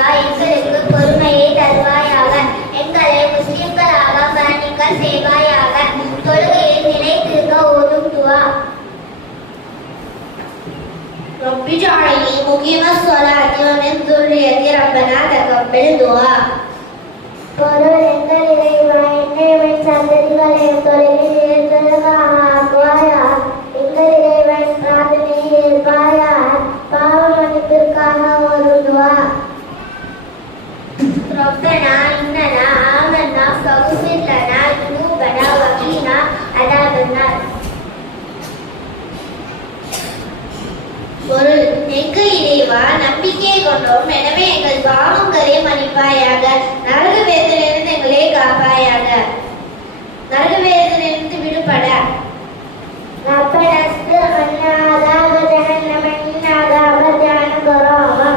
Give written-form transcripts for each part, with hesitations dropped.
இறைவா எங்களுக்கு பொறுமையை தருவாயாக. எங்களை முஸ்லிம்களாக மரணிக்க செய்வாயாக. தொழுகையில் நிலைத்திருக்க ஓதும் துஆ. رب اجعلني مقيم الصلاة ومن ذريتي ربنا تقبل دعاء. பொருள் எங்கள் இறைவா என்னை சந்ததிகளை தொலைவில் ஆக்குவாயா. எங்கள் இறைவன் பிரார்த்தனையை ஏற்பாயா. பாவ மன்னிப்பிற்காக ஒரு துஆ. ربنا إننا آمنا فاغفر لنا ذنوبنا وقنا عذاب النار. பொருள் எங்கள் இறைவா நம்பிக்கை கொண்டோம், எனவே எங்கள் பாவங்களை மன்னிப்பாயாக. நரக வேதனையிலிருந்து எங்களை காப்பாயாக. நரக வேதனையிலிருந்து விடுபட ربنا اصرف عنا عذاب جهنم إن عذابها كان غراما.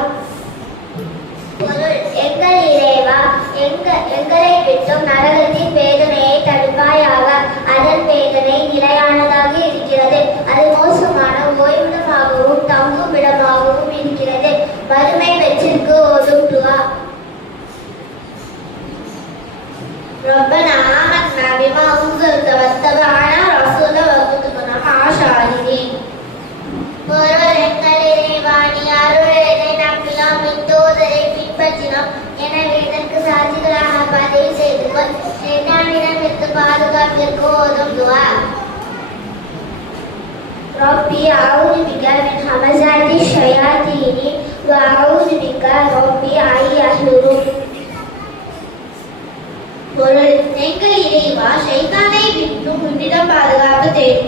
பொருள் எங்கள் இறைவா எங்களை விட்டும் நரகத்தின் வேதனையை தடுப்பாயாக. அதன் வேதனை நிலையானதாக இருக்கிறது. அது மோசமான ஓய்விடமாகவும் தங்குமிடமாகவும் இருக்கிறது. வறுமை வெற்றிற்கு ஓதும் துஆ. ربنا آمنا بما أنزلت واتبعنا الرسول وكتبنا مع الشاهدين. பொருள் எங்கள் இறைவா நீ அருளதை நம்பினோம், இத்தூதரை பின்பற்றினோம், எனவே இதற்கு சாட்சிகளாக பதிவு செய்து கொள். ஷைத்தானிடமிருந்து பாதுகாப்பிற்கு ஓதும் துஆ. ربي أعوذ بك من همزات الشياطين وأعوذ بك ربي أن يحضرون. பொருள் எங்கள் இறைவா ஷைத்தானை விட்டும் உன்னிடம் பாதுகாப்பு தேடும்.